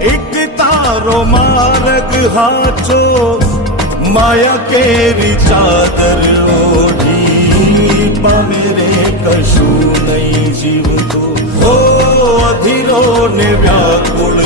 એક તારો માર્ગ હાચો, માયા કેરી ચાદર ઓઢી, પામે રે કશું નહીં જીવતો. ઓ અધીરો ને વ્યાકુળ